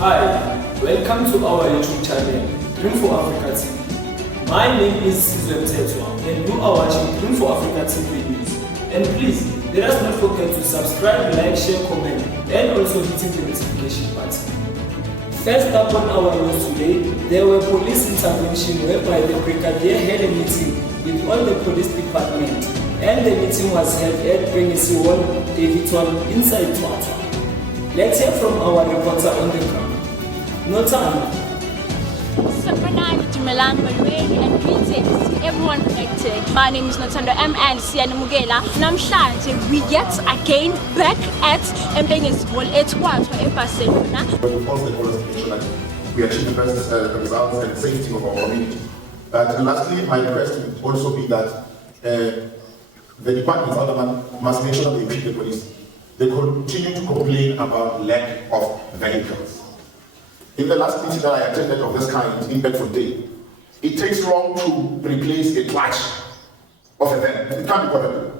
Hi, welcome to our YouTube channel, Dream for Africa TV. My name is Dfatv and you are watching Dream for Africa TV News. And please, let us not forget to subscribe, like, share, comment, and also hitting the notification button. First up on our news today, there were police intervention whereby the Brigadier had a meeting with all the police department, and the meeting was held at Brigadier Dfatv inside Dfatv. Let's hear from our reporter on the ground. No time. And greetings to everyone connected. My name is Notando M and Siyanamugela. Namhlanje we yet again back at Mbengezibol at Dfatv in Barcelona. We achieve the best results and safety of our community. And lastly, my request would also be that the department must make sure that they treat the police. They continue to complain about lack of vehicles. In the last meeting that I attended of this kind in Bedford Day, it takes long to replace a clutch of a van. It can't be bothered.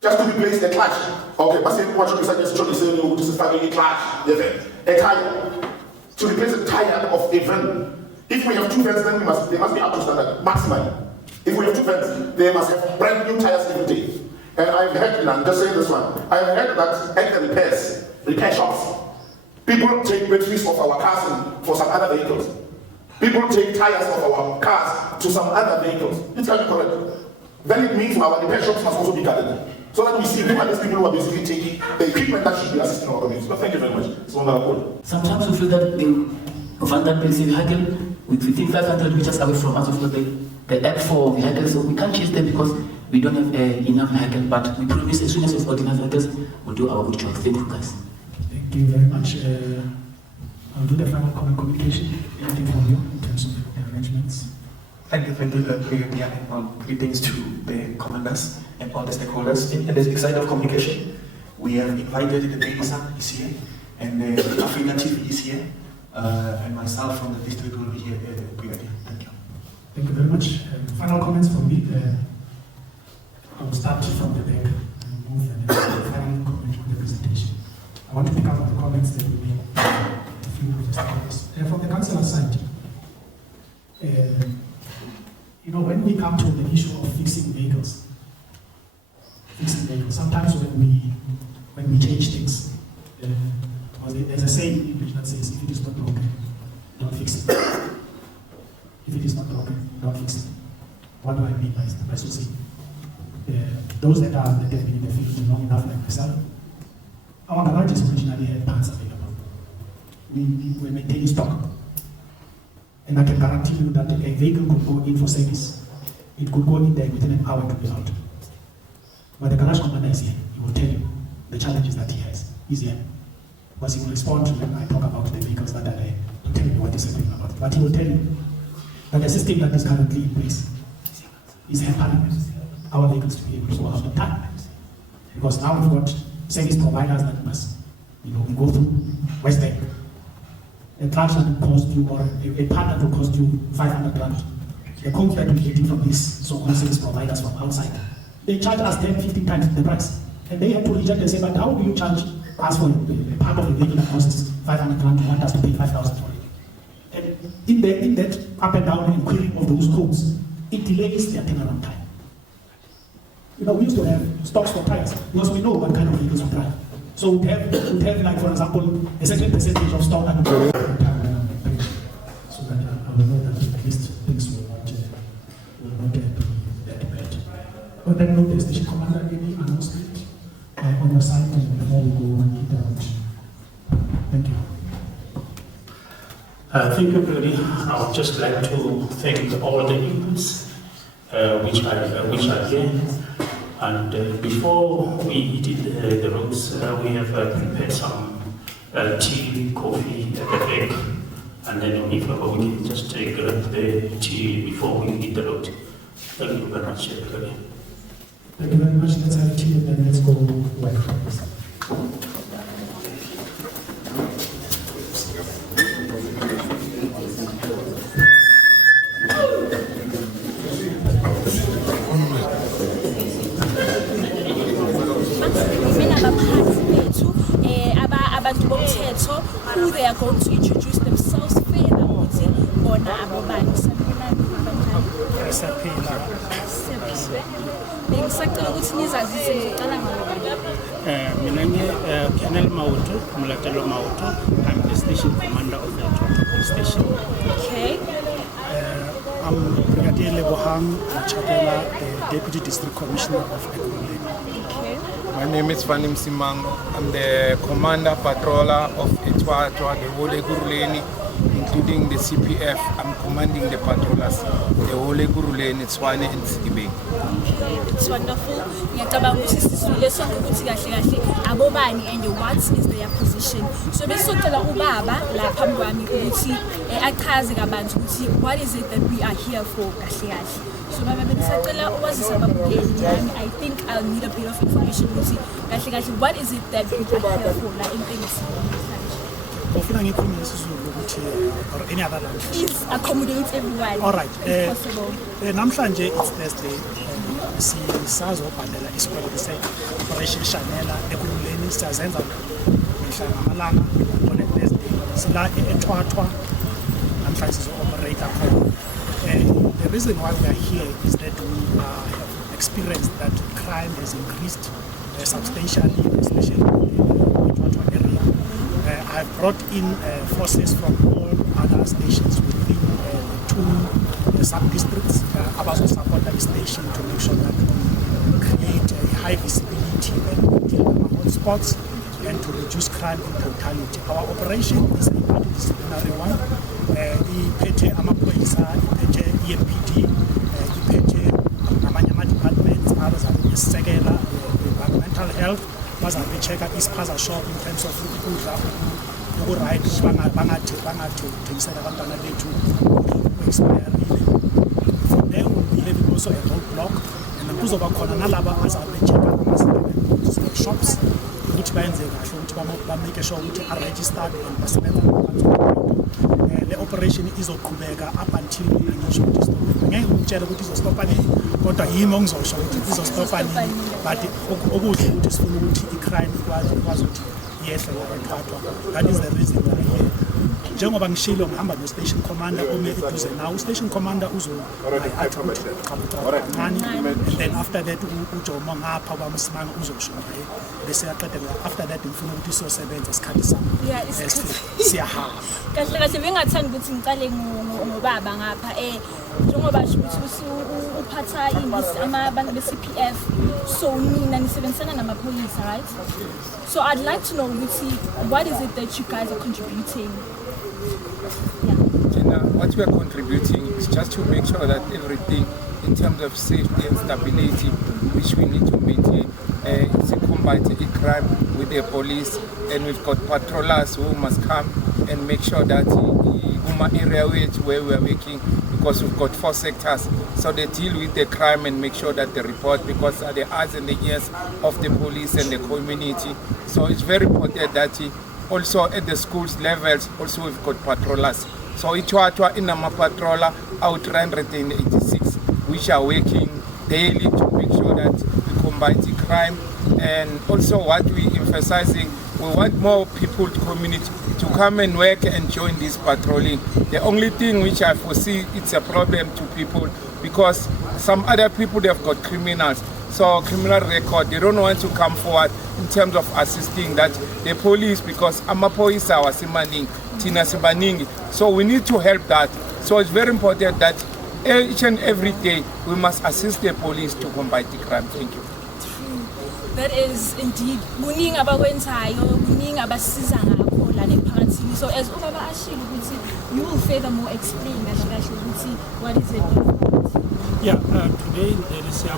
Just to replace a clutch. Okay, but say what you suggest, this is finally a clutch, a tire. To replace a tire of a van. If we have two vans, then they must be up to standard, maximum. If we have two vans, they must have brand new tires every day. And I've heard, and I'm just saying this one, I've heard that at the repair shops, people take batteries of our cars for some other vehicles. People take tires of our cars to some other vehicles. It's kind of correct. Then it means our repair shops must also be guarded. So that we see who are these people who are basically taking the equipment that should be assisting our community. But thank you very much. Sometimes we feel that they provide that basic vehicle within 500 meters away from us. We've got the app for vehicles, so we can't chase them because we don't have enough vehicles. But we promise as soon as we've got enough vehicles, we'll do our good job. Thank you, guys. Thank you very much. I'll do the final comment communication. Anything from you in terms of the arrangements? Thank you, Brigadier, and greetings to the commanders and all the stakeholders. In the side of communication, we have invited the Daily Sun is here, and the Africa TV is here, and myself from the district will be here, Brigadier. Thank you. Thank you very much. Final comments from me. I will start from the back and move and then the final comment on the presentation. I want to pick up on the comments that we made a few of the stakeholders. From the councillor side, when we come to the issue of fixing vehicles, sometimes when we change things, there's a saying in English that says, if it is not broken, don't fix it. If it is not broken, don't fix it. What do I mean by so saying? Those that have been in the field long enough, like myself, our garages originally had parts available. We were maintaining stock. And I can guarantee you that a vehicle could go in for service. It could go in there within an hour to be out. But the garage commander is here. He will tell you the challenges that he has. He's here. Because he will respond to when I talk about the vehicles that are there to tell you what he's talking about. But he will tell you that the system that is currently in place is helping our vehicles to be able to go out on time. Because now we've got service providers that must, we go through West Bank. A clutch that will cost you, or a part that will cost you 500 rand. The quote that we're getting from these so-called service providers from outside, they charge us 10, 15 times the price. And they have to reject and say, but how do you charge us for a part of the vehicle that costs 500 rand, you want us to pay 5,000 for it? And in that up and down and querying of those codes, it delays their turnaround time. We used to have stocks for tires because we know what kind of vehicles we drive. So we'd have, like, for example, a certain percentage of stock that so that I will know that at least things will not be that bad. On that note, Station Commander, any announcement on your side before we go and hit the road? Thank you. Thank you, Brigadier. I would just like to thank all the inputs which are here. And before we did the roads, we have prepared some tea, coffee at the back, and then if we can just grab the tea before we hit the road. Thank you very much, everybody. Thank you very much. Let's have tea and then let's go back. abantu bomthetho they are going to introduce themselves further ukuthi bona abobani. Bengisacela ukuthi nizazise ngizoqala Mina Colonel Mauto, Mulatelo Mauto. I'm the station commander of the police station. Okay. I'm Brigadier Machakela, the Deputy District Commissioner of EKURHULENI. Okay. My name is Vanim Simango. I'm the Commander Patroller of Dfatv, the whole EKURHULENI, including the CPF. I'm commanding the patrollers, the whole EKURHULENI, Tswane and Sikibeng. Okay, it's wonderful. Ngiyacabanga ukuthi sisizwile sonke ukuthi kahle kahle abobani and what is their position. So besocela ubaba la phambi kwami ukuthi achaze kabanzi ukuthi what is it that we are here for kahle kahle. So baba bengisacela ukwazisa ababukeli nami I think I'll need a bit of information ukuthi kahle kahle what is it that we are here for la empengisi. Ufuna ngikhulume isiZulu ukuthi or any other language. Please accommodate everyone. All right. If possible. Namhlanje it's Thursday. Sisazobhalela isikweletu se-Operation Shanela EKURHULENI siyazenza mihla ngamalanga on a Thursday. Sila eThwathwa namhlanje sizo-operate khona. The reason why we are here is that we have experienced that crime has increased substantially, especially in the Thwathwa area. I have brought in forces from all other stations within the two sub-districts, Abazo support the station to make sure that we create a high visibility when we deal with hotspots and to reduce crime in totality. Our operation is a multidisciplinary one. Iphethe amaphoyisa, iphethe EMPD, iphethe amanye ama-departments, others are isisekela, environmental health, bazabe be-check-a ispaza shop in terms of ukudla uku-right bangathengisela abantwana bethu ku-expireile. From there we'll be having also a roadblock and then kuzoba khona nalaba azabe be-check-a ama-shops ukuthi bayenze kahle ukuthi bamake sure ukuthi are-registered and basebenza le operation izoqhubeka up until ngisho ukuthi stop. Ngeke ngitshele ukuthi izostopa nini kodwa yimi ongizosho ukuthi izostopa nini but okuhle ukuthi sifuna ukuthi i-crime ikwazi ukuthi yehle ngokuthwathwa. That is the reason why here. Njengoba ngishilo ngihamba no-station commander ome eduze nawo. Station commander uzoathi ukuthi kancane and then after that uJomo ngapha kwaMsimanga uzosho naye bese yaqedela. After that ngifuna ukuthi siyosebenza isikhathi sami. Siyahamba. Kahle kahle bengathanda ukuthi ngiqale ngobaba ngapha njengoba basho ukuthi uphatha abantu be-CPF so nina nisebenzisana namaphoyisa, right? So I'd like to know what is it that you guys are contributing? What we are contributing is just to make sure that everything in terms of safety and stability, which we need to maintain, is a combat crime with the police, and we've got patrollers who must come and make sure that the area where we are working, because we've got 4 sectors, so they deal with the crime and make sure that they report, because they are the eyes and the ears of the police and the community. So it's very important that also at the schools levels, also we've got patrollers. So eThwathwa in our patroller out 386, which are working daily to make sure that we combat the crime. And also what we emphasizing, we want more people to community to come and work and join this patrolling. The only thing which I foresee, it's a problem to people because some other people, they've got criminals. So criminal record, they don't want to come forward in terms of assisting that the police, because amapoisa wasimaning, tina sibaningi. So we need to help that. So it's very important that each and every day we must assist the police to combat the crime. Thank you. That is indeed kuningi abakwenzayo, kuningi abasiza ngakho la emphakathini. So as ubaba ashilo ukuthi you will furthermore explain kahle ukuthi what is it? Yeah, today there is a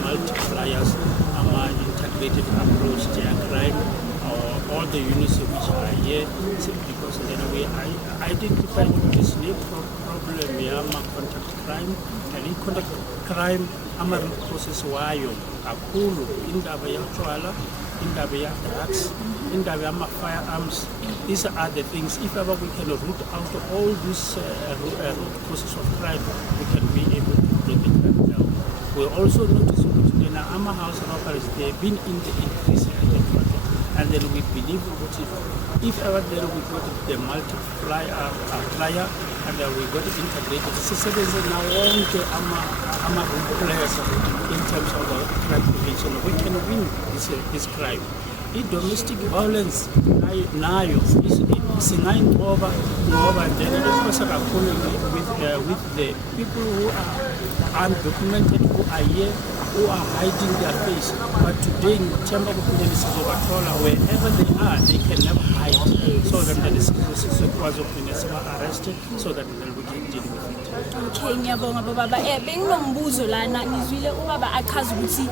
multipliers, integrated approach to crime, all the units which are here, because then we identify this new problem, contact crime, and contact crime, root causes wayo, akulu, indaba ya utshwala, indaba ya drugs, indaba ya firearms. These are the things, if ever we can root out all these root causes of crime, we can be able to bring it back down. We also notice that in our house robberies, they have been in the increase. and then we believe if ever there we got the multiplier and then we got integrated sisebenze na wonke ama-role players in terms of crime prevention, we can win this crime. I-domestic violence nayo singayinqoba ngoba then iqosa kakhulu with the people who are undocumented, who are here, who are hiding their face. But today in Chamber of Sizobathola, wherever they are, they can never hide. So that the citizens was arrested, so that we can deal with it. Okay, ngiyabonga baba. Benginombuzo lana ngizwile ubaba achaza ukuthi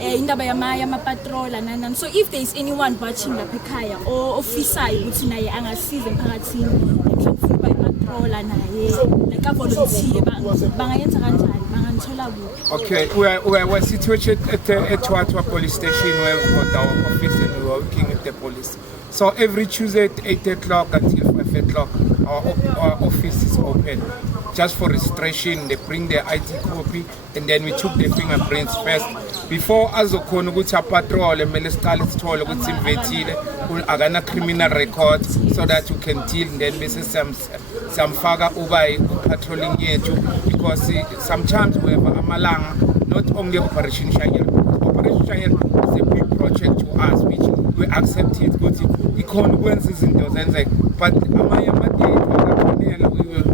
indaba yama-patrol and so if there is anyone watching lapha ekhaya or ofisayo ukuthi naye angasiza emphakathini mhlawumbe by-patrol naye like avolontiye bangayenza kanjani, banganithola kuphi? Okay, we're situated at Tfatv police station where we've got our office and we're working with the police. So every Tuesday at 8 o'clock until 5 o'clock our office is open. Just for registration, they bring their ID copy and then we took the fingerprints first. Before azokhona ukuthi patrol emele siqale sithole ukuthi imvethile akana criminal record so that we can deal, then bese samfaka uba patrolling yethu, because sometimes we have amalanga, not only Operation Shanyel. Operation Shanyel is a big project to us which we accept it ukuthi ikhona ukwenza izinto zenzeka, but amanye amadate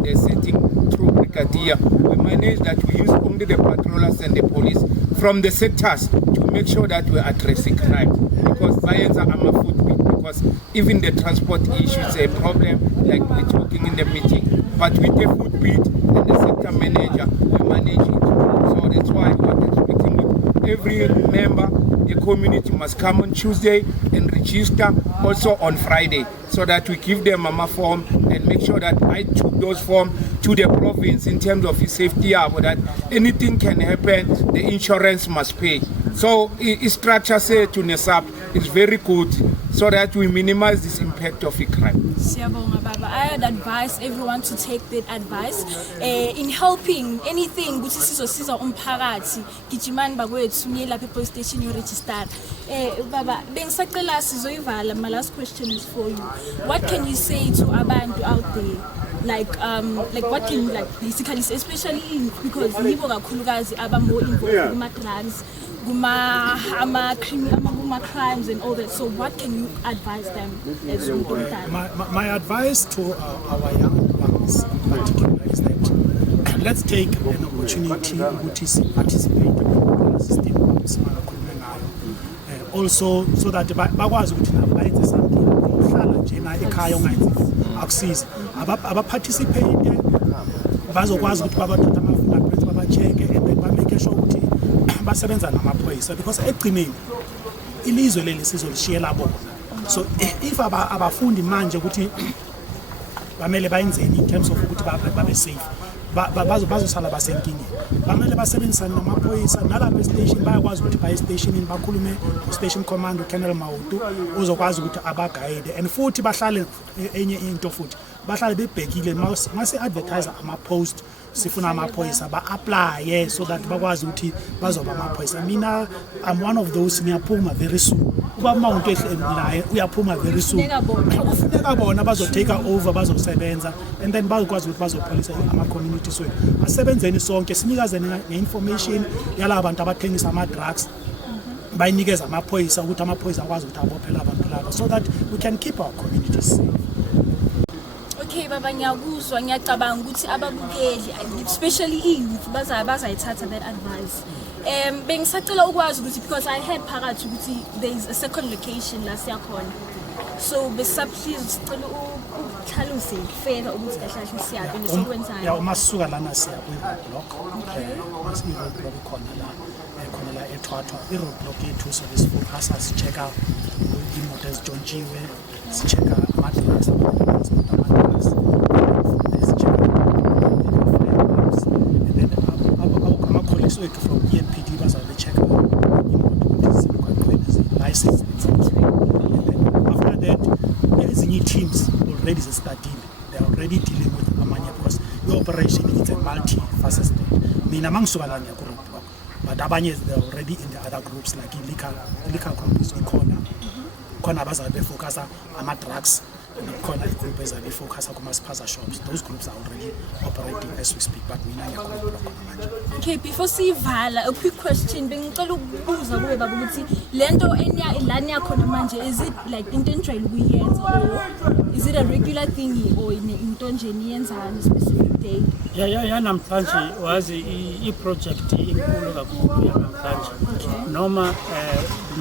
we are setting through Brigadier. We manage that we use only the patrollers and the police from the sectors to make sure that we are addressing crime, because violence are a footbeat, because even the transport issue is a problem, like we're talking in the meeting, but with the footbeat and the sector manager we manage it. So that's why we're expecting with every member, the community must come on Tuesday and register also on Friday, so that we give them a form and make sure that I took those forms to the province in terms of his safety, that anything can happen, the insurance must pay. So structure say to SAPS is very good, so that we minimize this impact of a crime. I would advise everyone to take that advice in helping anything which is so umphakathi gijimani bakwethu niye lapha police station you register. Baba bengisacela sizoyivala. My last question is for you. What can you say to abantu out there? Like what can you basically say, especially because yibo kakhulukazi aba more involved kuma drugs, kuma crimes and all that. So what can you advise them as you do that? My advice to our young ones in particular is that let's take an opportunity to participate in the system also, so that bakwazi ukuthi nabo bayenze something uhlala nje na ekhaya ungayenzi akusiza aba-participate bazokwazi ukuthi babathatha ama-fingerprints babacheke and then bamake sure ukuthi basebenza namaphoyisa, because ekugcineni ilizwe leli sizolishiyela bona. So if abafundi manje ukuthi bamele bayenzeni in terms of ukuthi babe safe, bazosala basenkingeni, bamele basebenzisane namaphoyisa nalapha estation, bayakwazi ukuthi baye estationini bakhulume station command uKenel Mawutu uzokwazi ukuthi abagayide, and futhi bahlale enye into futhi bahlale bebhekile mase advertise ama-post sifuna amaphoyisa ba-apply so that bakwazi ukuthi bazoba amaphoyisa. Mina I'm one of those, ngiyaphuma very soon. Uba umuntu naye uyaphuma very soon. Kufuneka bona bazotake over, bazosebenza and then bazokwazi ukuthi bazopholisa ama-community. So asebenzeni sonke sinikazene nge-information yala bantu abathengisa ama-drugs, bayinikeza amaphoyisa ukuthi amaphoyisa akwazi ukuthi abophela abantu laba, so that we can keep our communities safe. Okay baba, ngiyakuzwa, ngiyacabanga ukuthi ababukeli especially youth bazayithatha that advice. Bengisacela ukwazi ukuthi, because I heard phakathi ukuthi there is a second location la siyakhona, so please sicela ukuthaluse further ukuthi kahle siyaphi nesokwenzani. Ya umasuka lana siya kwi-roadblock, masi-roadblock khona la eThwathwa, i-roadblock yethu so lesifocus sichecka imoto ezintshontshiwe, sichecka ama-drugs, and then ama-colleagues wethu from EMPD bazabe checka imoto ukuthi zisemgwaqweni zi-license, and then after that ezinye teams already zistadile, they are already dealing with amanye, because the operation is a multi-faceted. Mina mangisuka la ngiya ku-roadblock, but abanye they're already in the other groups like liquor group is EKURHULENI. Khona abazabe focusa ama-drugs. Khona igroup ezabe focusa kuma-spaza shops. Those groups are already operating as we speak, but we know. Okay, before sivala, a quick question. Bengicela ukubuza kuwe baba ukuthi lento lani yakhona manje, is it like into enjwayele ukuyenza or is it a regular thing or into nje niyenza on a specific day? Yeah, namhlanje wazi i-project inkulu kakhulu yanamhlanje. Noma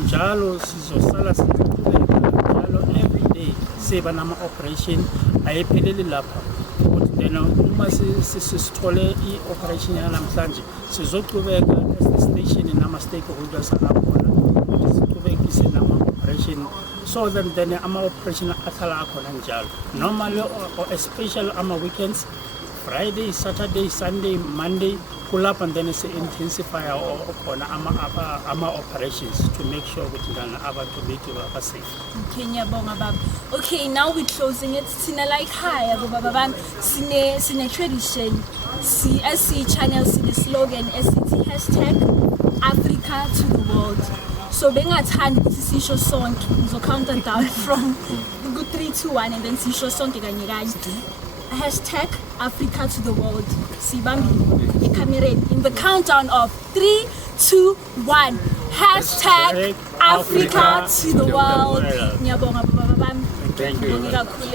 njalo sizosala njalo every day seba nama operation ayephelele lapha. Ukuthi then uma sisithole i-operation yanamhlanje sizoqhubeka as the station nama stakeholders akhona. Siqhubekise nama operation so that then ama operation akhala akhona njalo. Normally or especially ama weekends, Friday, Saturday, Sunday, Monday, pull up and then say intensify our operations to make sure we can have safe. Okay, now we're closing it. Sina like hi, sine tradition, CSC channel, sine slogan, SCT hashtag Africa to the world. So being at hand, this is your song. So count down from 3, 2, 1, and then see your song. Hashtag Africa to the world. Sibambi, in the countdown of 3, 2, 1. Hashtag Africa to the world. Thank you.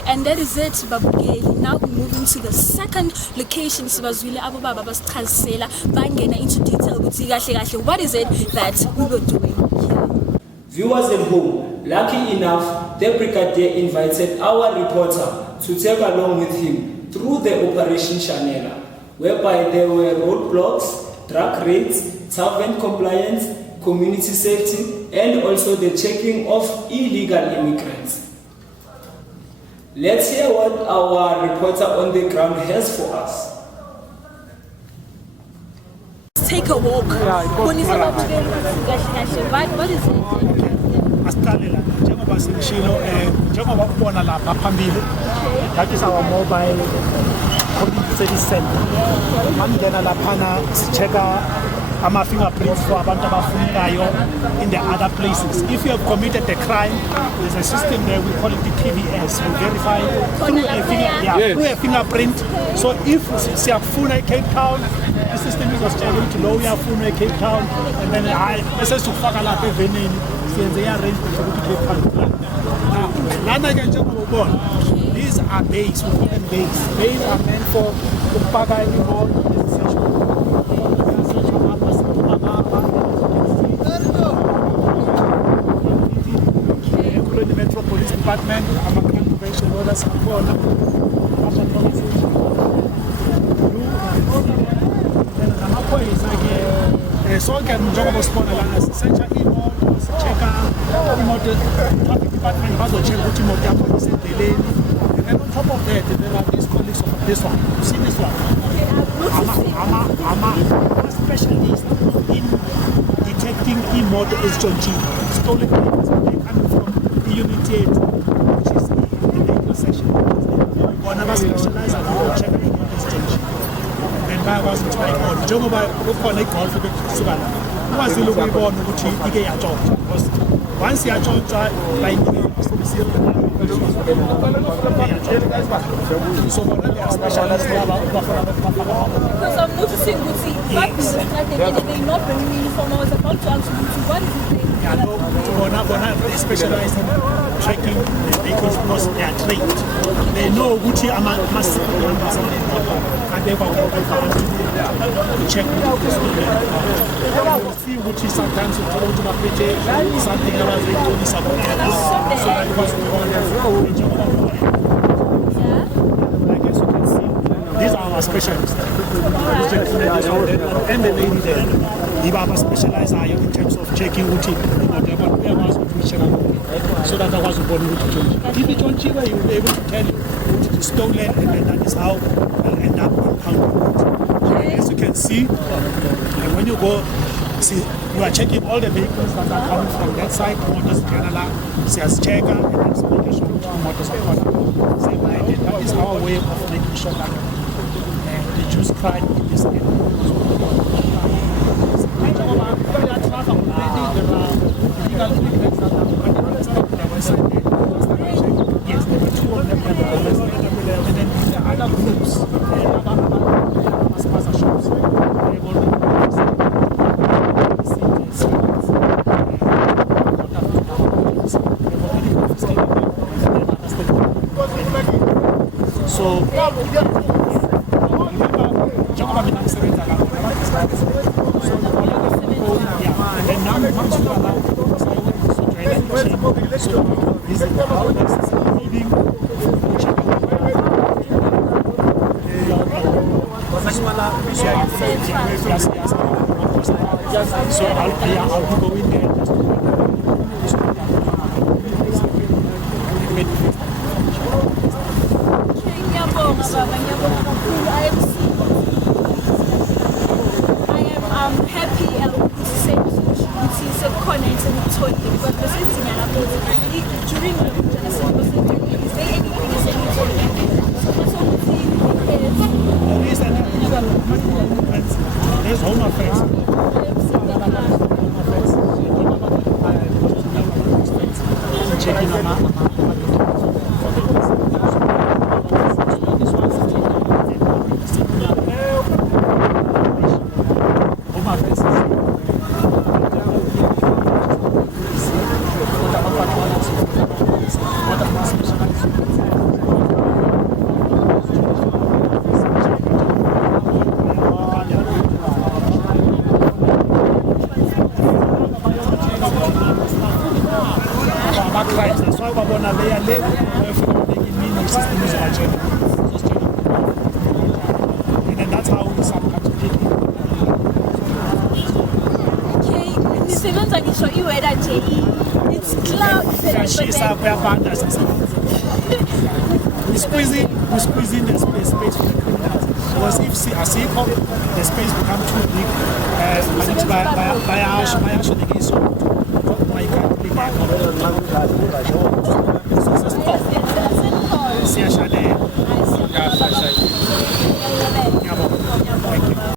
And that is it, Babugeli. Now we're moving to the second location. Into detail. What is it that we were doing here? Viewers at home, lucky enough, the Brigadier invited our reporter to take along with him through the Operation Chanela, whereby there were roadblocks, drug raids, tavern compliance, community safety, and also the checking of illegal immigrants. Let's hear what our reporter on the ground has for us. Let's take a walk. What is it? That is our mobile community service center. Check our fingerprints for in the other places. If you have committed a crime, there's a system there, we call it the PVS. We verify through a fingerprint. So if Siakfuna Cape Town, the system is Australian to know Funa Cape Town, and then I says to Fakala Venin, they arrange to Cape Town. These are bays, we call them bays. Bays are meant for Upaga anymore. The Metro Police Department, American Convention Orders, so can job respond as essential checker, traffic department has a check and then on top of that there are these colleagues of this one. You see this one? I'm a specialist in detecting e-motor SJG, stolen vehicles coming from the Unit 8, which is the vehicle section. One of us specialized in check e-motor SJG. I was trying to job about a call for the Sugan. Was the local born which he gave a job. Because once you are joined by so they are specialized. Because I'm noticing they're not very uniform. I was about to ask you what is it? They specialize in tracking the vehicles because they are trained. They know which are massive numbers and they will check this. See which is sometimes you throw to the page, something else they do something else. So that was like as you can see, these are our specialists. And the lady there. Ibaba specialized in terms of checking routine. So that I was born with if you don't check, you will be able to tell you what is stolen, and then that is how you'll end up impounded. As you can see, when you go, you are checking all the vehicles that are coming from that side, Motors Canada, says checker, and then specification Motors of same like that is our way of making sure that reduce crime in this area. Yes, there were two of them and then the other groups, Master shops, they've So I'll go in there just to I am happy to say it's a connect and toy because the same thing during the is there anything is there's home affairs. Checking them out. And that's how we start to it's cloud. We're squeezing the space for the criminals. Because if a come, the space becomes too big, by our Thank you.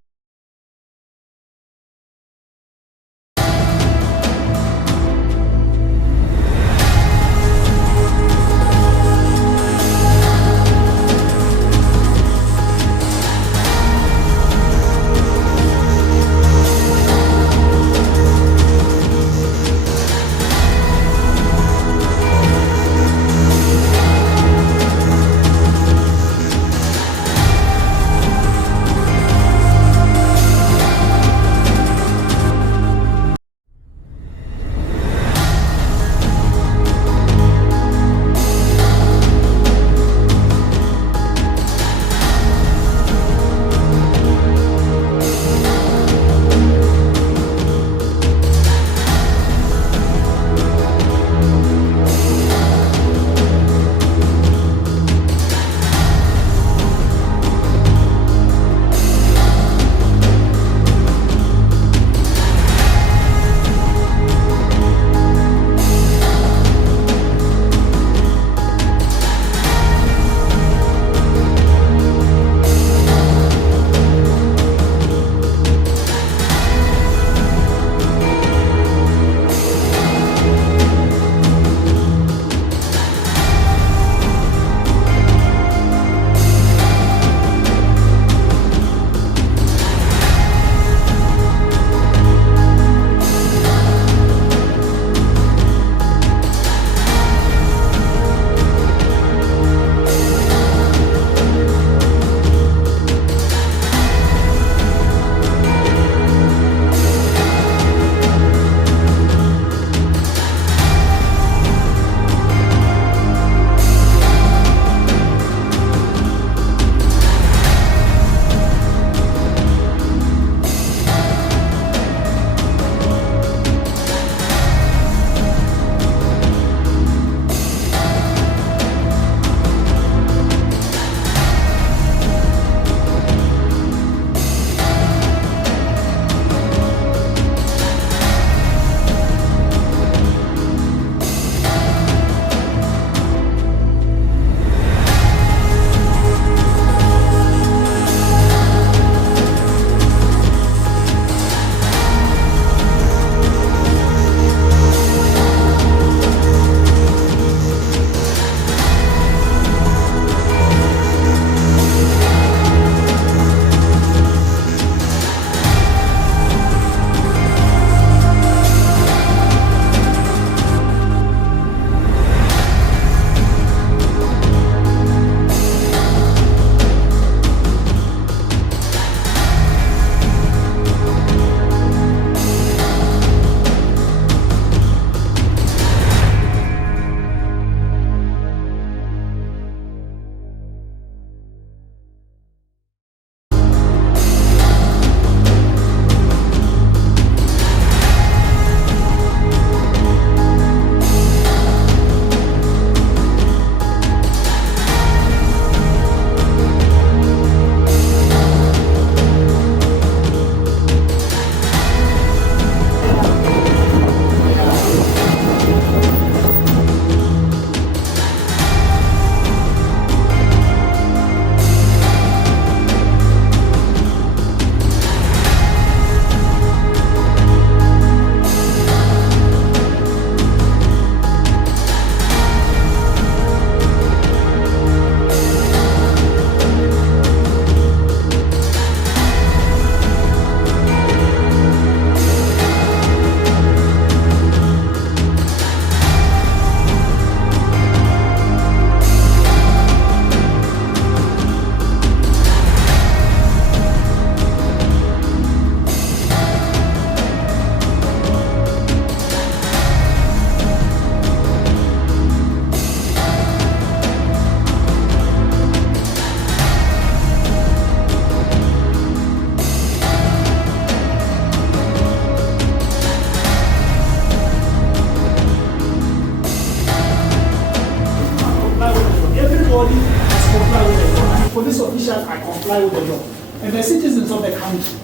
everybody must comply with the law. And the police officials are comply with the law. And the citizens of the country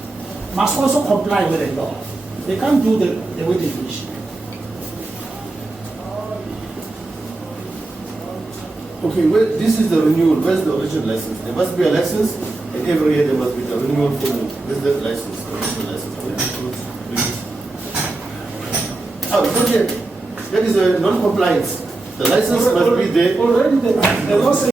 must also comply with the law. They can't do the way they wish. Okay, well, this is the renewal. Where's the original license? There must be a license, and every year there must be the renewal for the license, the original license. Oh, it's not yet. That is a non-compliance. The license must be there. Already the law says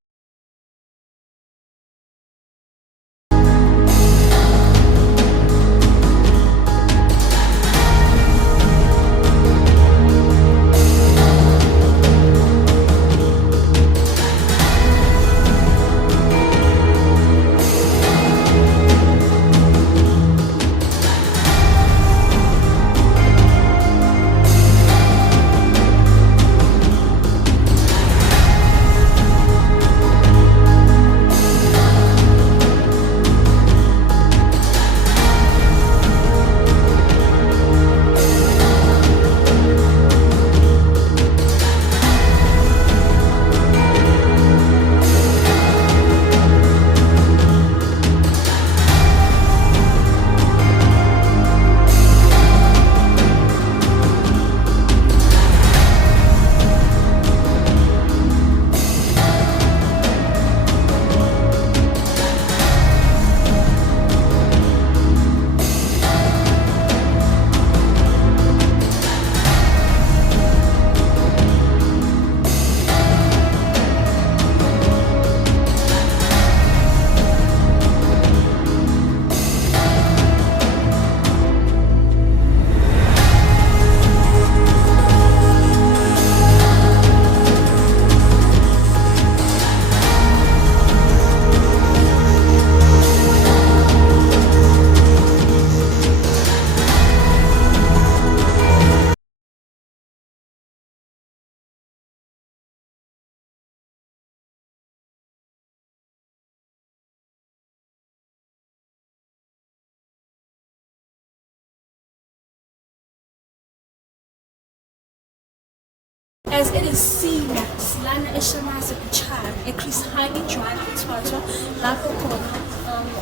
as it is seen, Silana Eshamaza Pichar, a Chris Highly Drive, Twitter, Lapo Kona,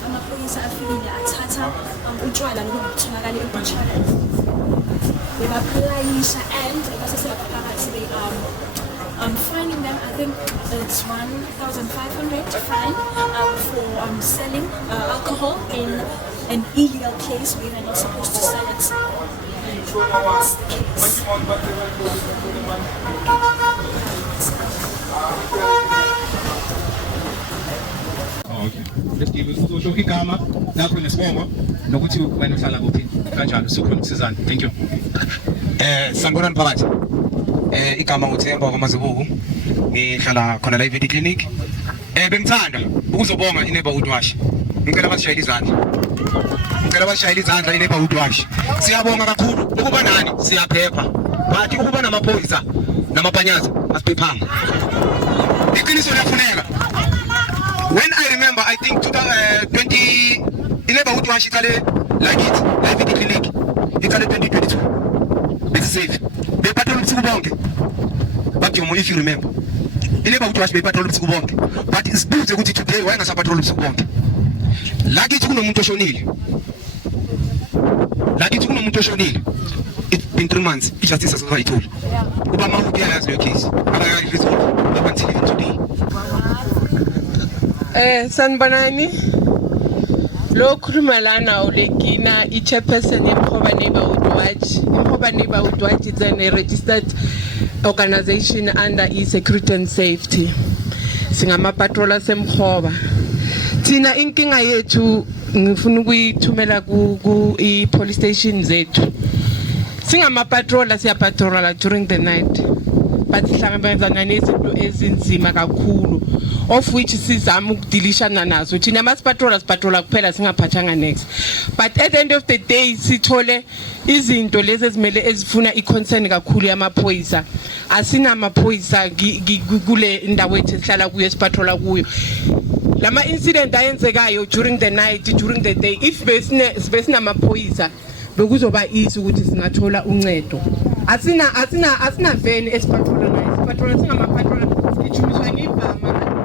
amaphoyisa afikile athatha utshwala lobu butholakala eBuchara. Bebaphayisha and basesephakathi they fining them, I think it's 1,500 fine for selling alcohol in an illegal place where they're not supposed to sell it. Okay. Let's give us social igama nakho nesibongo nokuthi wena uhlala kuphi kanjalo sikhona ukusizana. Thank you. Sanibonani phakathi. Igama uThemba kwaMazibuku. Ngihlala khona la eVet Clinic. Bengithanda ukuzobonga iNeighborhood Watch. Ngicela basishayele izandla. Ngicela basishayele izandla iNeighborhood Watch. Siyabonga kakhulu ukuba nani siyaphepha. Bathi ukuba namaphoyisa namapanyaza asiphephanga. Iqiniso liyafuneka. When I remember, I think 2020, iNeighborhood Watch iqale like it, like eVet Clinic. Iqale 2022. It's safe. They patrol ubusuku bonke. But if you remember, iNeighborhood Watch they patrol ubusuku bonke. But it's good ukuthi today why ngasa patrol ubusuku bonke. Like it kunomuntu oshonile. Like it kunomuntu oshonile. It's been 3 months. Justice has already told. Kuba mawu yazi your case. Akayazi resolve up until even today. Sanibonani. Lo khuluma lana uLekina i-chairperson yeMkhoba Neighborhood Watch. iMkhoba Neighborhood Watch is a registered organization under e-security and safety. Singamapatrola seMkhoba. Thina inkinga yethu ngifuna ukuyithumela ku i-police station zethu. Singamapatrola siyapatrola during the night. But sihlangabezana nezinto ezinzima kakhulu. Of which sizama ukudilishana nazo thina masipatrola kuphela singaphathanga next, but at the end of the day sithole izinto lezi ezimele ezifuna iconcern kakhulu yamaphoyisa. Asina amaphoyisa kule ndawo ethu sihlala kuyo sipatrola kuyo. Lama incident ayenzekayo during the night, during the day, if besina amaphoyisa bekuzoba easy ukuthi singathola uncedo. Asina van esipatrola nayo, sipatrola singamapatrola sichumiswa ngivama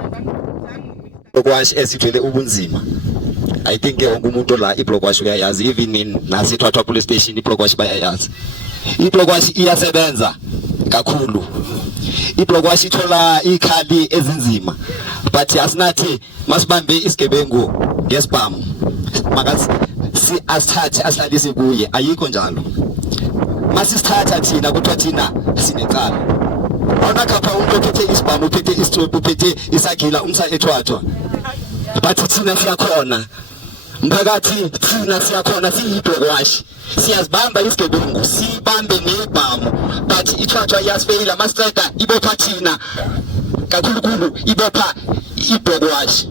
wash esithwele ubunzima. I think wonke umuntu la i-block wash uyayazi, even in naseThwathwa police station i-block wash bayayazi. I-block wash iyasebenza kakhulu. I-block wash ithola ikhali ezinzima, but asinathi masibambe isigebengu ngesibhamu makazi si asithathe asihlalise kuye, ayikho njalo. Masisithatha thina kuthiwa thina sinecala. Awuna khapha umuntu ophethe isibhamu, uphethe isithwebu, uphethe isagila umsa eThwathwa, but thina siyakhona. Mphakathi thina siyakhona, siyi-block wash, siyazibamba isigebengu, sibambe nebhamu, but iThwathwa iyasifeyila. Masiceda ibopha thina kakhulukhulu, ibopha i-block wash.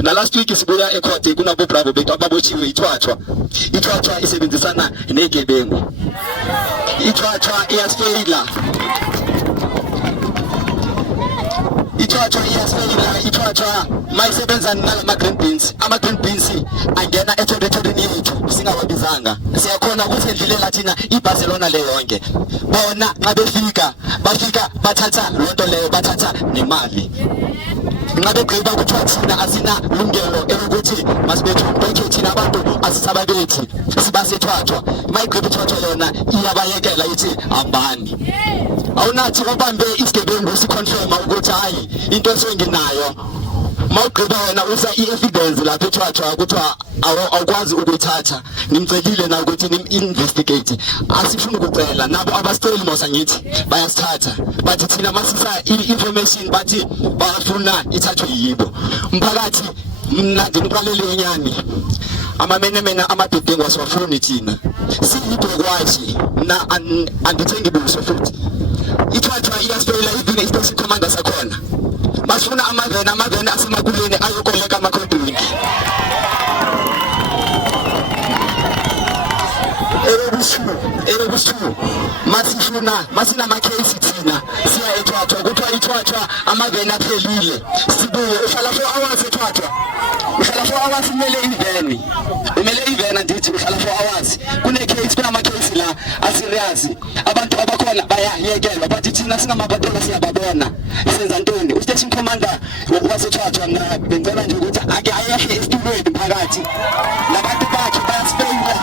Na last week sibuya ecourt kunabo bravo bethu ababotshiwe iThwathwa. iThwathwa isebenzisana negebengu. iThwathwa iyasifeyila. iThwathwa mayisebenza nalama green beans. Ama green beans angena ethoritorini yethu singawabizanga. Siyakhona ukuthi endlilela thina iBarcelona le yonke. Bona xa bafika bathatha lonto leyo, bathatha nemali. Ngabe gqiba kuthiwa thina asina lungelo elokuthi masibethu bonke thina abantu asisababethi sibaseThwathwa. Mayigqiba iThwathwa yona iyabayekela ithi hambani. Awunathi ubambe isigebengu siconfirma ukuthi hayi into esenginayo. Mawugqiba wena usa i-evidence lapha eThwathwa kuthiwa awukwazi ukuyithatha, nimcelile na ukuthi nim-investigate. Asifuni ukucela nabo abasiceli mosa ngithi bayasithatha, but thina masisa i-information bathi bafuna ithathwe yibo. Mphakathi mna ndiniqalele inyani, amamenemena amadedengu asiwafuni thina, siyi-block wash. Mna andithengi buso futhi. iThwathwa iyasifeyila even i-station commander sakhona. Basifuna amaveni asemakuleni ayokoleka ama-contribute. Ebusuku masina ama-case thina siya eThwathwa kuthiwa iThwathwa amaveni aphelile. Sibuye uhlala 4 hours eThwathwa, uhlala 4 hours umele iveni andithi uhlala 4 hours. Kune-case, kunama-case la aserious. Abantu abakhona bayayekelwa, but thina singamabhatola siyababona. Senza ntoni? U-station commander waseThwathwa mna bengicela nje ukuthi ake ayehe esitulweni mphakathi. Nabantu bakhe basifeyila.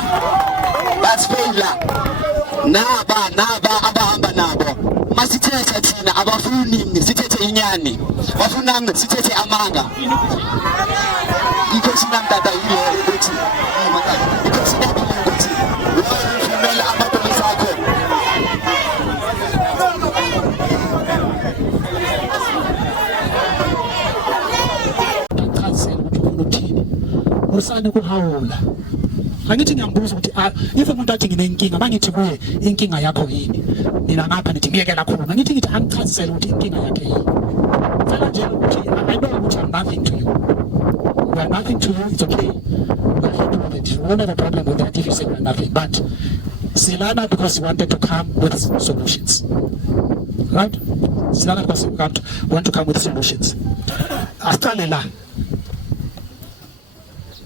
Naba abahamba nabo. Masithetha thina abafuni sithethe inyani, bafuna sithethe amanga. Inkosi namtata yile ukuthi inkosi namtata ukuthi ufumela amapolisa akho. Cancel ukuthini usane kuhawula. Angithi ngiyambuza ukuthi if umuntu athi nginenkinga bangithi kuye inkinga yakho yini, mina ngapha nithi ngiyekela khona. Ngithi angichazisele ukuthi inkinga yakhe yini. Phela nje ukuthi I know ukuthi I'm nothing to you. We are nothing to you, it's okay. We are happy with it. We don't have a problem with that if you say we are nothing. But Silana because we wanted to come with solutions. Right? Silana because we want to come with solutions. Astalela.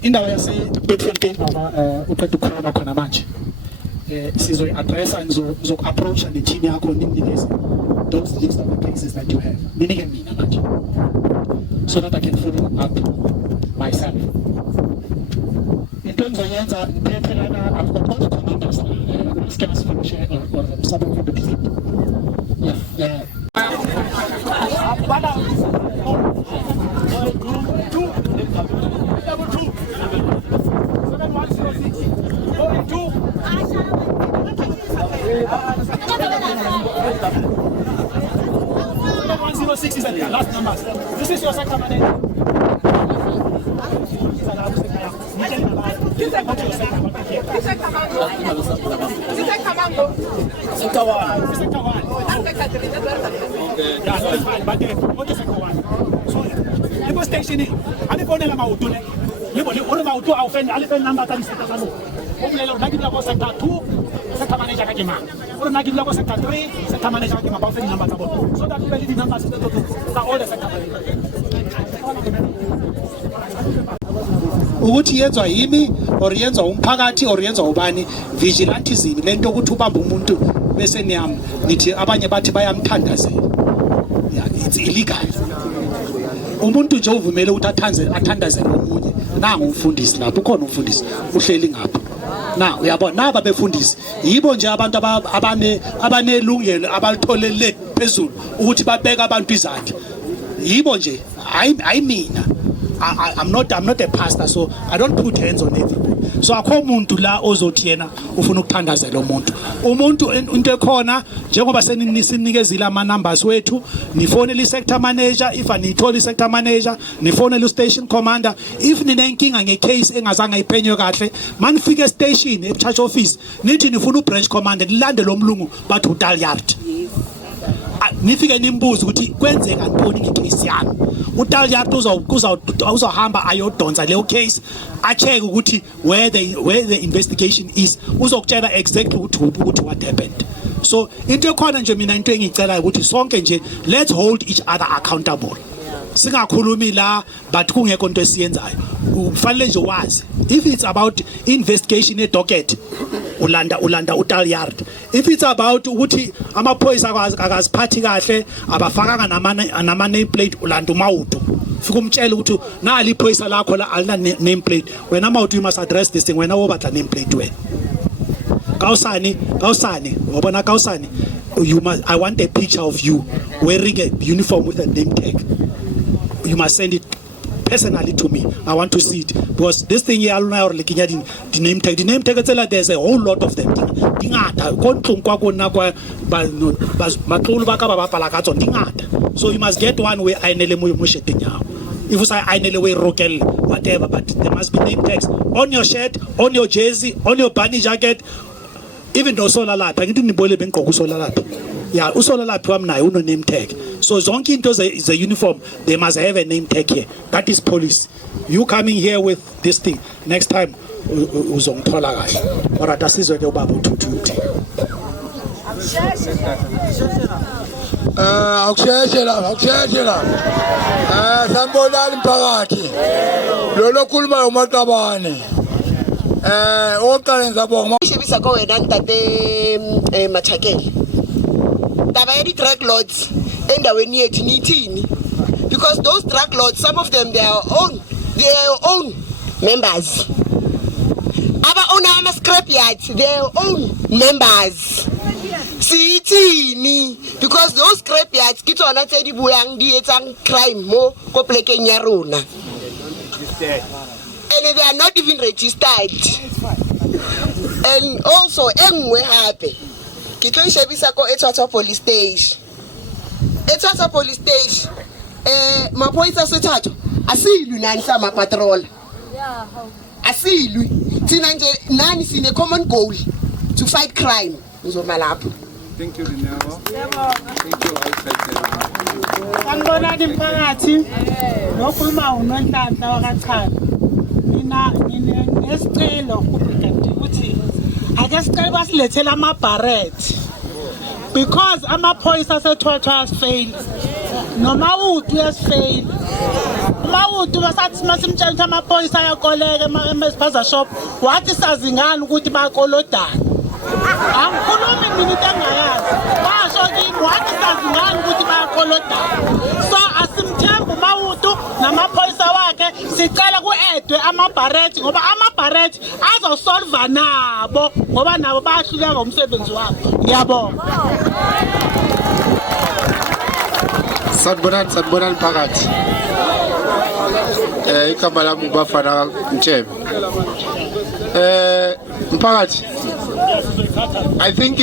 Indawo yase-Dfatv ngoba uqeda ukukhuluma khona manje, sizoyi-addressa, ngizoku-approacha ne-team yakho nimnikeze those list of the cases that you have. Ninike mina manje so that I can follow up myself. Into engizoyenza ngiphethe lana, I've got all the commanders scan solution or something from the district. Yeah. Six is the last number. This is your second manager. Ukuthi yenzwa yimi or yenzwa umphakathi or yenzwa ubani, vigilantism lento ukuthi ubamba umuntu bese nithi abanye bathi bayamthandazela. Yeah, it's illegal. umuntu nje uvumele ukuthi athandazele omunye nangu umfundisi lapho ukhona umfundisi uhleli ngapha na uyabona naba befundisi yibo nje abantu abanelungelo abalitholele phezulu ukuthi babeka abantu izandla yibo nje hayi mina. I'm not a pastor, so I don't put hands on everybody. So akho umuntu la ozothi yena ufuna ukuthandazela umuntu into ekhona njengoba seninikezile ama numbers wethu nifonele sector manager if anithola sector manager nifonele station commander if ninenkinga ngecase engazange iphenywe kahle manifike station e church office nithi nifuna branch commander nilande lo mlungu bathi uTalyard nifike nimbuze ukuthi kwenzeka ntoni ngecase yami uTalyard uzohamba ayodonsa leyo case acheck ukuthi where the investigation is uzokutshela exactly ukuthi what happened. So into ekhona nje mina into engicela ukuthi sonke nje let's hold each other accountable. Singakhulumi la but kungekho into esiyenzayo ufanele nje wazi if it's about investigation edocket ulanda uTalyard if it's about ukuthi amaphoyisa akaziphathi kahle abafakanga nama name plate ulanda uMawudu fika umtshela ukuthi nali iphoyisa lakho la alina name plate wena Mawudu you must address this thing wena wobatla name plate wena Kausani wabona Kausani I want a picture of you wearing a uniform with a name tag. You must send it personally to me. I want to see it because this thing here alone looking at the name tag. The name tag there's a whole lot of them. So you must get one way I if you say I rokel whatever, but there must be name tags on your shirt, on your jersey, on your bunny jacket. Even though sola lapha ngithi nibole bengqoka usola lapha yeah usola lapha wamnayo uno name tag so zonke into is a uniform they must have a name tag here that is police. You coming here with this thing next time uzongithola kahle ora tasizwe ke ubaba uthuthuthi akusheshe la sambonani mphakathi lo lokhuluma uMaqabane oqala ngizabonga shebisa ko wena ntate Machakela taba ya drug lords endaweni yethu nithini because those drug lords some of them they are own members aba own ama scrap yards their own members sithini because those scrap yards ke tsona tse di buyang di etsang crime mo ko plekeng ya rona and they are not even registered. And also engwe hape ke tlo shebisa ko Dfatv police station Dfatv police station maphoyisa sethathu asilwi nani sama patrol asilwi thina nje nani sine common goal to fight crime uzoma lapho. Thank you Dineo. Thank you all. Sanibonani mphakathi nokhuluma uNonhlanhla wakachana mina nesicelo kubrigadier ukuthi ake sicela basilethela ama-barret because amaphoyisa asethathwa yasifail noma uthi uyasifail uMawudu basathi masimtshela ukuthi amaphoyisa ayakoleka emesiphaza shop wathi sazi ngani ukuthi bayakolodana angikhulumi mina into engayazi basho kimi wathi sazi ngani ukuthi bayakolodana so asimthemba uMawudu namaphoyisa wakhe sicela ku-edwe ama-barret ngoba ama-barret azosolva nabo ngoba nabo bayahluleka ngomsebenzi wabo. Ngiyabonga. Sanibonani phakathi igama lami ubafana Mthembu mphakathi I think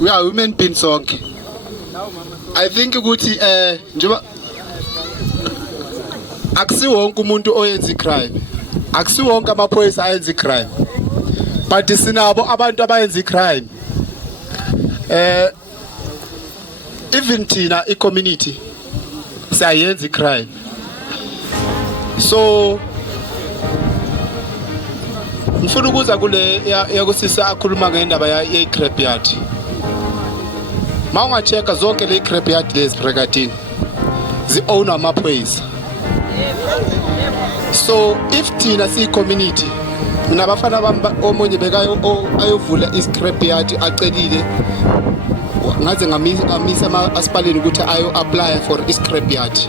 we are women being sonke. I think ukuthi njengoba akusiwonke umuntu oyenza icrime akusiwonke amaphoyisa ayenza icrime but sinabo abantu abayenza icrime even thina i-community siyayenza icrime so ngifuna ukuza kule yakusisa akhuluma ngendaba ye-scrap yard mawungacheka zonke le scrap yard lezi Brigadier zi-own amaphoyisa so if thina siyi-community mina abafana omunye bekayo ayovula iscrap yard acelile ngaze ngamisa ama-aspaleni ukuthi ayo-apply for iscrap yard,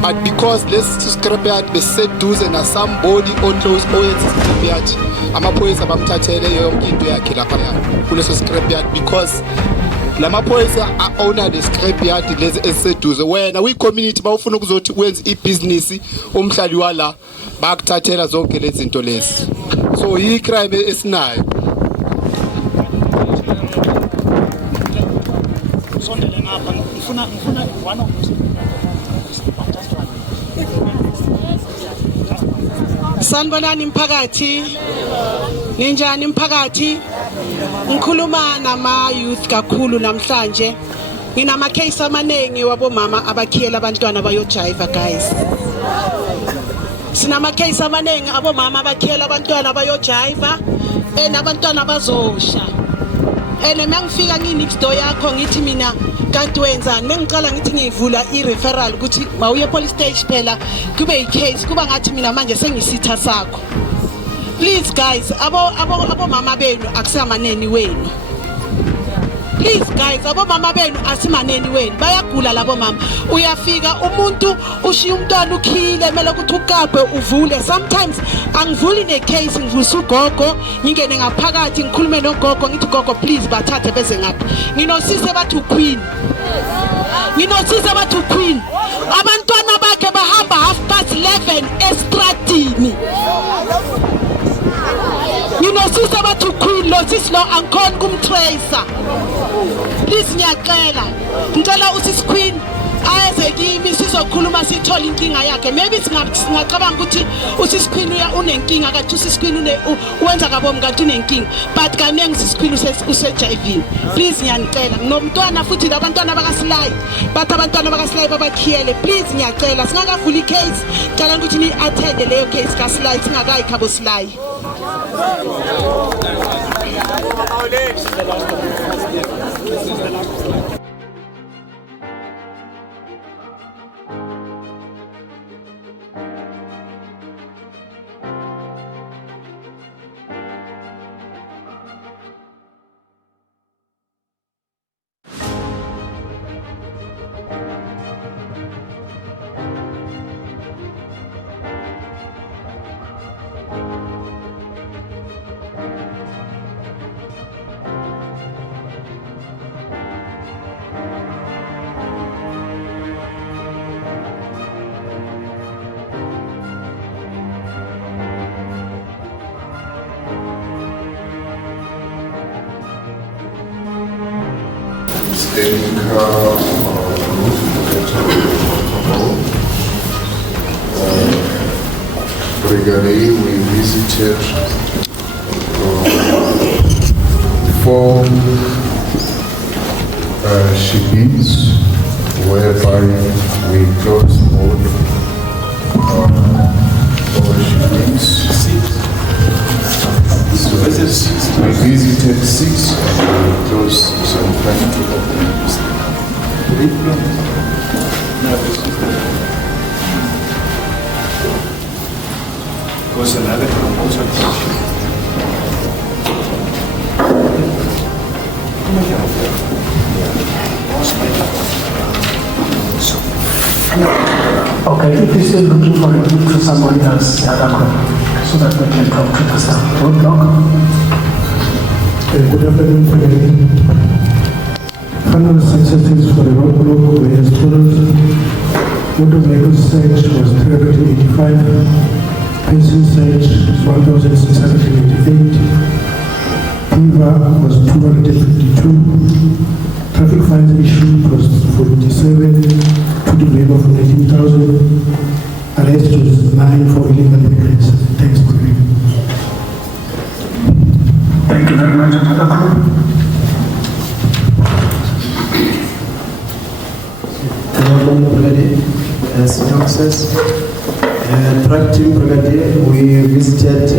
but because this scrap yard beseduze na somebody oclose oyenza iscrap yard, amaphoyisa bamthathele yonke into yakhe laphaya kuleso scrap yard because lamaphoyisa a-owner the scrap yard lezi eziseduze. Wena uyi-community bawufuna ukuzothi wenze ibhizinisi umhlali wala bakuthathela zonke lezi zinto lezi, so yi-crime esinayo. Sanibonani mphakathi, ninjani mphakathi? Ngikhuluma nama youth kakhulu namhlanje. Nginama case amaningi wabomama abakhiyela abantwana bayojiva guys. Sinama case amaningi abomama abakhiyela abantwana bayojiva abantwana bazosha. Mangifika ngi-next door yakho ngithi mina kanti wenzani, mengicala ngithi ngivula i-referral ukuthi mawuye police stage phela kube i-case kuba ngathi mina manje sengisitha sakho. Please guys, abo mama benu akusamaneni wenu. Please guys, abo mama benu asimaneni wenu, bayagula labo mama. Uyafika umuntu ushiya umntwana ukhile mele ukuthi ukaphe uvule. Sometimes angivuli ne-case ngivulisa ugogo ngingene ngaphakathi ngikhulume nogogo ngithi gogo please bathathe beze ngapha. Nginosise bathi uqueen. Nginosise bathi uqueen. Abantwana bakhe bahamba 11:30 estradini. Nginosise bathi uqueen lo sisi lo angikhona kumtracer. Please ngiyacela. Ngicela usisi queen ayeze kimi sizokhuluma sithola inkinga yakhe. Maybe singacabanga ukuthi usisi queen unenkinga kanti usisi queen wenza kabomi kanti unenkinga, but kanengi usisi queen usejivini. Please ngiyanicela, nginomntwana futhi labantwana bakaSilay, bathi abantwana bakaSilay babakhiyele. Please ngiyacela singakavula i-case ngicela ukuthi ni-attende leyo case kaSilay singakayi khabo Silay. Brigadier, we visited 4 shippings whereby we closed all shippings. We visited 6 and we closed some 20. Was another proposal. Okay, if you're still looking for a link to someone else, so that we can talk to the staff. Roadblock. Good afternoon, Final sensitives for the roadblock were as follows. Motor vehicle stage was 385. Pencil stage was 1,688. PIVA was 252. Traffic fines issued was 47. To the labor for 19,000. Arrest was 9 for illegal immigrants. Thanks for me. Thank you very much. As Tom says, track team Brigadier, we visited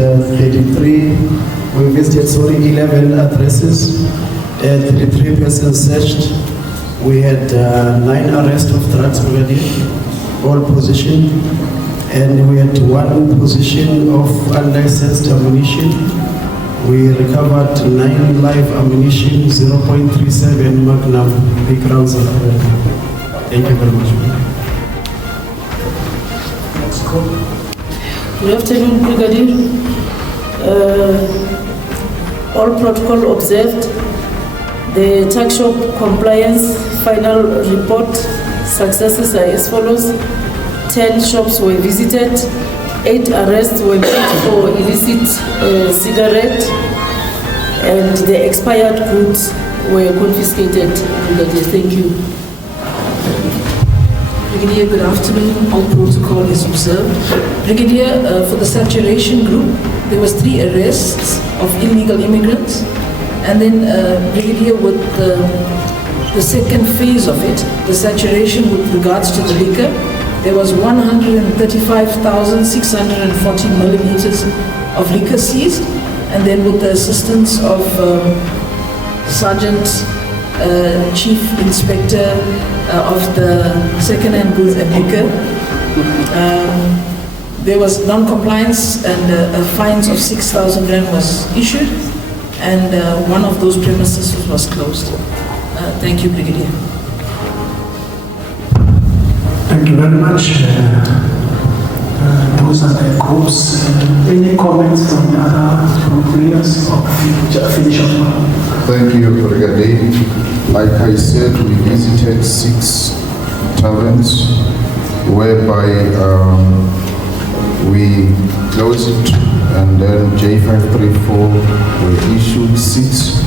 11 addresses, 33 persons searched. We had 9 arrests of drugs Brigadier, all positioned, and we had one position of unlicensed ammunition. We recovered 9 live ammunition, 0.37 Magnum big rounds of Thank you very much. Good afternoon, Brigadier. All protocol observed. The tuck shop compliance final report successes are as follows. 10 shops were visited, 8 arrests were made for illicit cigarette, and the expired goods were confiscated. Brigadier, thank you. Brigadier, good afternoon. All protocol is observed. Brigadier, for the saturation group, there was 3 arrests of illegal immigrants. And then, Brigadier, with the second phase of it, the saturation with regards to the liquor, there was 135,640 milliliters of liquor seized. And then with the assistance of Sergeant Chief Inspector of the second-hand goods and liquor, there was non-compliance and fines of 6,000 rand was issued, and one of those premises was closed. Thank you, Brigadier. Thank you very much. Those are the groups. Any comments from the other players or finish off? Thank you, Brigadier. Like I said, we visited 6 taverns whereby we closed it, and then J534 were issued 6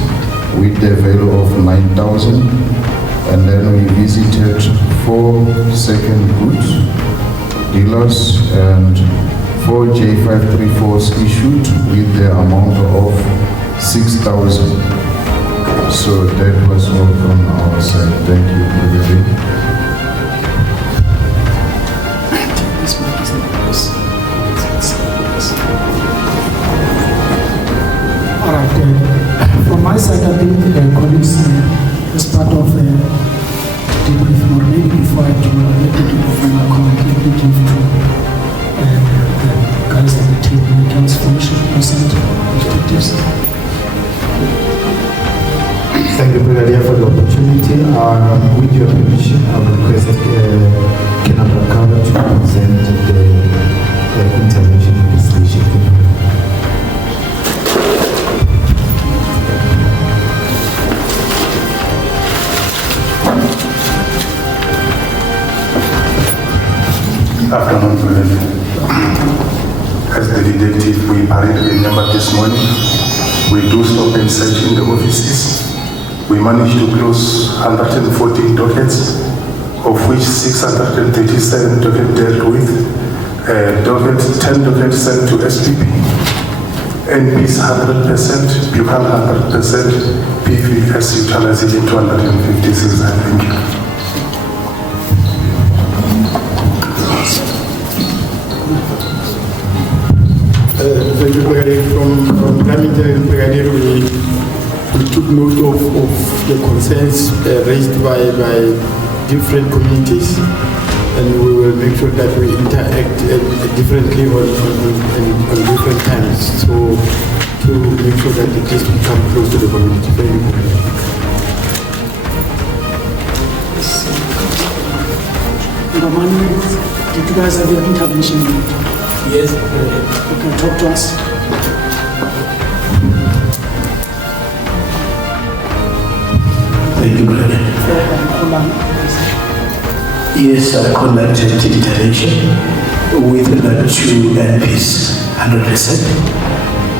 with the value of 9,000, and then we visited 4 second goods dealers and 4 J534s issued with the amount of 6,000. So that was all from our side. Thank you, Brigadier. All right. From my side, I think colleagues, as part of the debriefing, or maybe before I do, let me do the final comment. Let me give to the guys at the table, the transformation percent perspectives. Thank you, Brigadier, for the opportunity. With your permission, I will request Kenneth Rakaba to present the intervention legislation. Afternoon, Brigadier. As the detective, we paraded the number this morning. We do stop and search in the offices. We managed to close 114 dockets, of which 637 dockets dealt with, 10 dockets sent to SPP, NPs 100%, Buchan 100%, PVS utilizing 256. Thank you. Thank you, Brigadier. From Brigadier, we took note of the concerns raised by different communities, and we will make sure that we interact differently on different times, so to make sure that it just become close to the community. Thank you. Did you guys have your intervention? Yes. Okay, talk to us. Thank you, Brother. Yes, I conducted intervention with regard to NPs 100%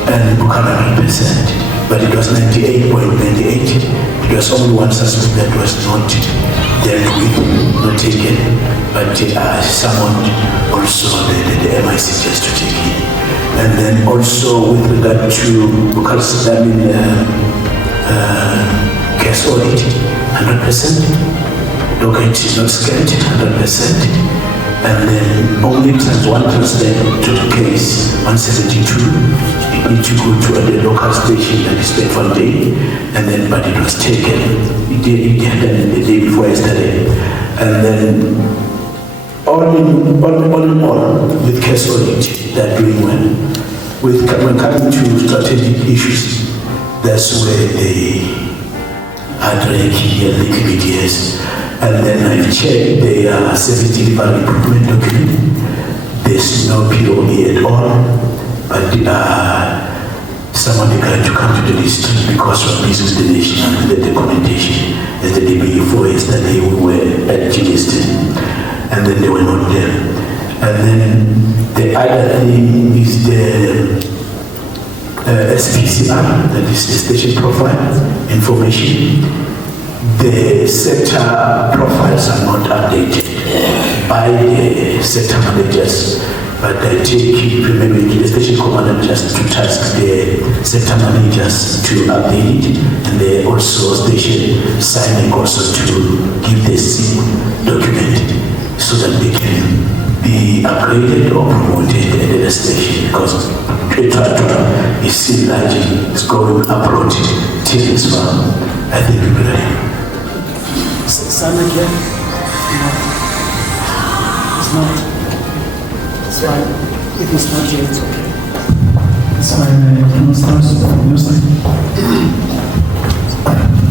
and Buchan 100%, but it was 98.98. It was only one suspect that was not dealt with, not taken, but someone also the MIC just to take in. And then also with regard to gas audit, 100%. Docket is not scanned, 100%. And then only one translate to the case, 172. It needs to go to the local station that is there for a day, and then but it was taken. It happened the day before yesterday. And then all in all, with case audit, they're doing well. When coming to strategic issues, that's where they are dragging a little bit, yes. And then I've checked their service delivery improvement document. There's no POE at all, but someone declined to come to the list because of business donation and the documentation. As the day before yesterday, we were at GST, and then they were not there. And then the other thing is the SPCR, that is the station profile information. The sector profiles are not updated by the sector managers, but I take maybe the station commander just to task the sector managers to update it, and they also station signing also to give the SIM document so that they can be upgraded or promoted at the station, because Dfatv is still largely is going abroad till it's far. I think we'll be ready. Sound again? No. It's not. It's fine. If it's not here, it's okay. It's fine. Can we start from your side?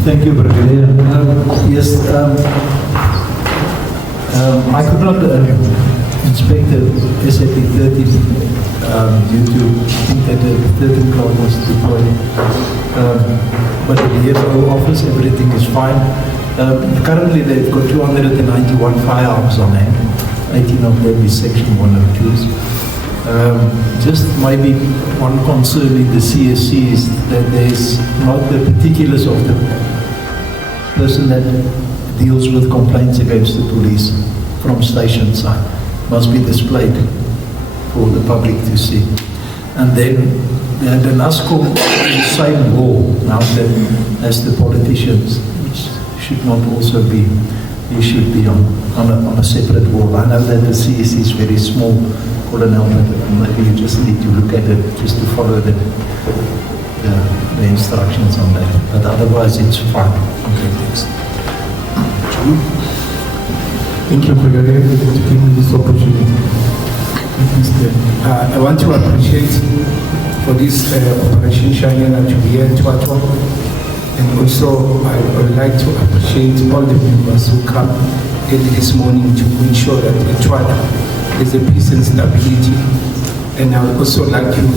Thank you, Brigadier. Yes, I could not inspect the SAP 13 due to think that the 13 crowd was deployed. But the DFO office, everything is fine. Currently, they've got 291 firearms on hand. 18 of them is Section 102s. Just maybe one concern in the CSC is that there's not the particulars of the person that deals with complaints against the police from station side. Must be displayed for the public to see. And then the NASCOM same law now that as the politicians, which should not also be, you should be on a separate wall. I know that the CSC is very small, Colonel, but maybe you just need to look at it just to follow the instructions on that. But otherwise, it's fine. Okay, thanks. Thank you, Brigadier, for giving me this opportunity. I want to appreciate for this Operation Shangena to be here in Dfatv. And also, I would like to appreciate all the members who come early this morning to ensure that in Dfatv there's a peace and stability. And I would also like you,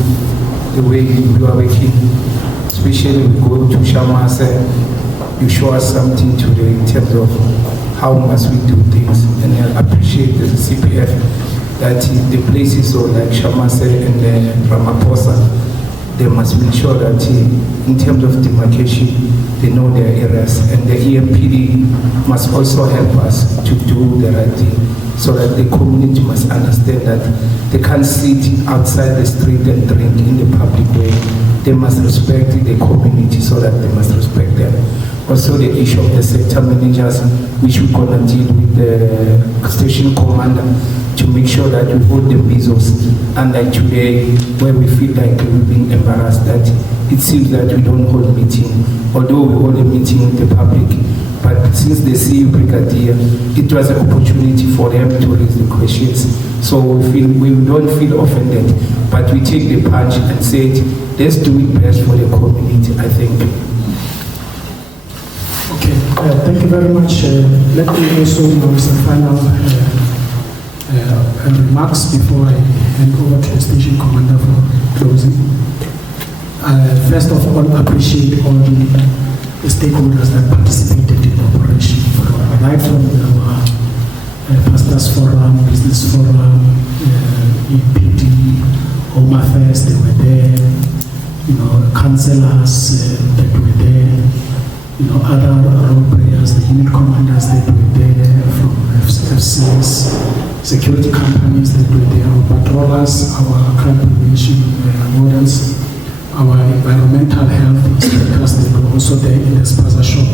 the way you are working, especially we go to Shamase, you show us something today in terms of how must we do things. And I appreciate the CPF that the places like Shamase and Ramaphosa, they must make sure that in terms of demarcation, they know their areas, and the EMPD must also help us to do the right thing, so that the community must understand that they can't sit outside the street and drink in the public way. They must respect the community, so that they must respect them. Also the issue of the sector managers, which we're going to deal with the station commander, to make sure that we hold the measles. And like today, where we feel like we're being embarrassed, that it seems that we don't hold meeting, although we hold a meeting with the public. But since they see you, Brigadier, it was an opportunity for them to raise the questions. So we don't feel offended, but we take the punch and say, let's do it best for the community, I think. Okay, thank you very much. Let me also know some final remarks before I hand over to the station commander for closing. First of all, appreciate all the stakeholders that participated in the operation, right from our Pastors Forum, Business Forum, EPD, Home Affairs, they were there, councillors that were there, other role players, the unit commanders that were there, from FCS, security companies that were there, our patrollers, our crime prevention wardens, our environmental health inspectors that were also there in the spaza shop,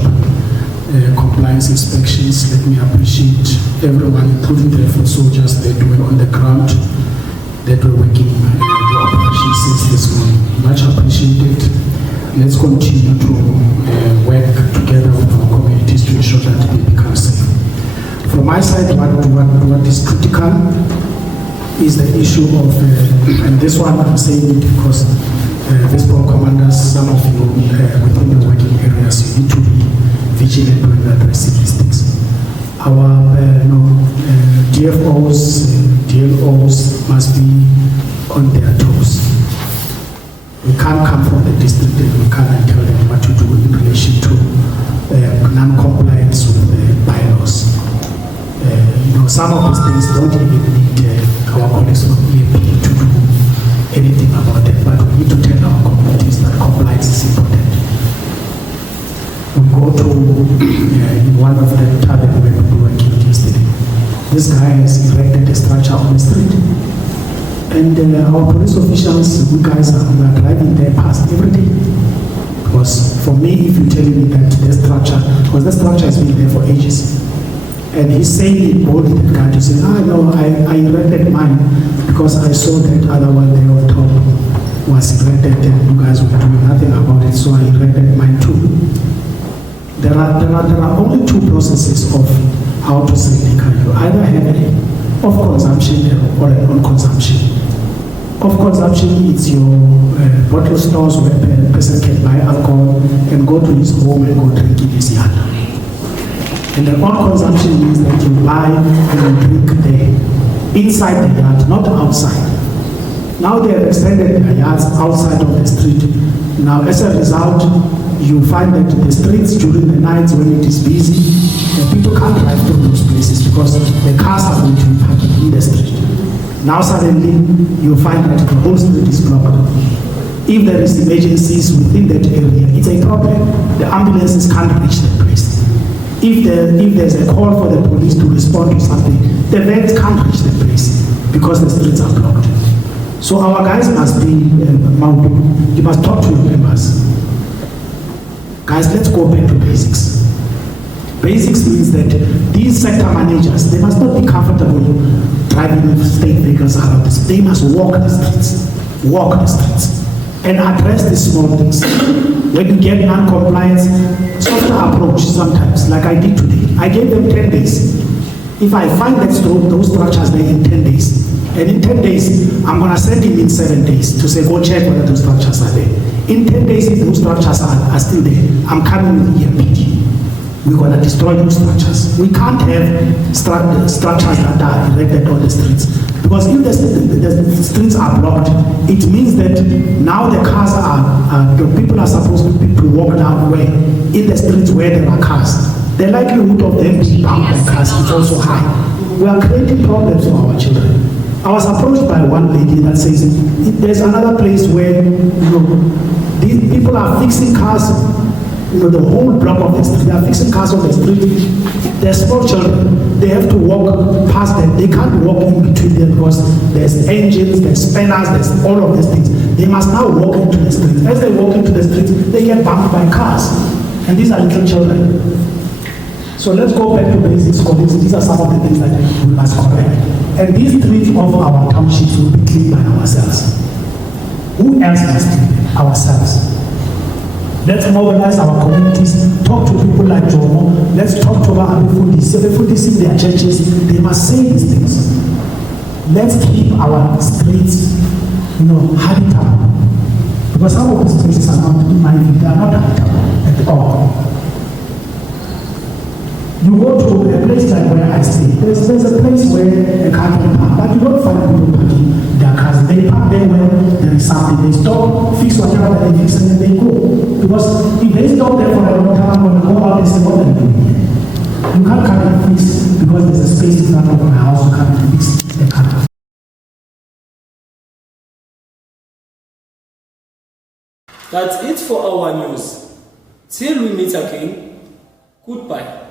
compliance inspections. Let me appreciate everyone, including the FO soldiers that were on the ground, that were working the operation since this morning. Much appreciated. Let's continue to work together with our communities to ensure that they become safe. From from my side, what is critical is the issue of, and this one I'm saying it because Vespo commanders, some of you within the working areas, you need to be vigilant when addressing these things. Our DFOs, DLOs must be on their toes. We can't come from the district and we can't tell them what to do in relation to non-compliance with the bylaws. Some of these things don't even need our colleagues from EAP to do anything about it, but we need to tell our communities that compliance is important. We go to in one of the taverns where we were killed yesterday. This guy has erected a structure on the street. And our police officials, we guys are driving there past every day. Because for me, if you're telling me that the structure, because the structure has been there for ages, and he's saying it boldly, that guy to say, no, I erected mine because I saw that other one there on top was erected and you guys were doing nothing about it, so I erected mine too. There are only two processes of how to sell liquor. You either have it of consumption or a non-consumption. Of consumption, it's your bottle stores where a person can buy alcohol and go to his home and go drink in his yard. And the non-consumption means that you buy and you drink there, inside the yard, not outside. Now they have extended their yards outside of the street. Now as a result, you find that the streets during the nights when it is busy, people can't drive through those places because the cars are going to be parked in the street. Now suddenly, you find that the whole street is blocked. If there is emergencies within that area, it's a problem. The ambulances can't reach that place. If there's a call for the police to respond to something, the vans can't reach the place because the streets are blocked. So our guys must be mounted. You must talk to your members. Guys, let's go back to basics. Basics means that these sector managers, they must not be comfortable driving state vehicles around this. They must walk the streets, and address the small things. When you get non-compliance, softer approach sometimes, like I did today. I gave them 10 days. If I find that those structures there in 10 days, and in 10 days, I'm going to send him in 7 days to say, go check whether those structures are there. In 10 days, if those structures are still there, I'm coming with EMPD. We're going to destroy those structures. We can't have structures that are erected on the streets. Because if the streets are blocked, it means that now the cars the people are supposed to walk down where? In the streets where there are cars. The likelihood of them being bumped by cars is also high. We are creating problems for our children. I was approached by one lady that says, there's another place where these people are fixing cars, the whole block of the street, they are fixing cars on the street. They're small children, they have to walk past them. They can't walk in between them because there's engines, there's spanners, there's all of these things. They must now walk into the street. As they walk into the street, they get bumped by cars. And these are little children. So let's go back to basics, colleagues. These are some of the things that we must correct. And these streets of our townships will be cleaned by ourselves. Who else must clean them? Ourselves. Let's mobilize our communities, talk to people like Jomo, let's talk to our Abifundis. Abifundis in their churches, they must say these things. Let's keep our streets, habitable. Because some of these places are not, in my view, they are not habitable at all. You go to a place like where I stay, there's a place where a car can park, but you don't find people parking their cars. They park there where there is something. They stop, fix whatever that they fix, and then they go. Because if they stop there for a long time, when they go out, they say, what are you doing here? You can't come and fix because there's a space in front of my house, you can't fix the car. That's it for our news. Till we meet again, goodbye.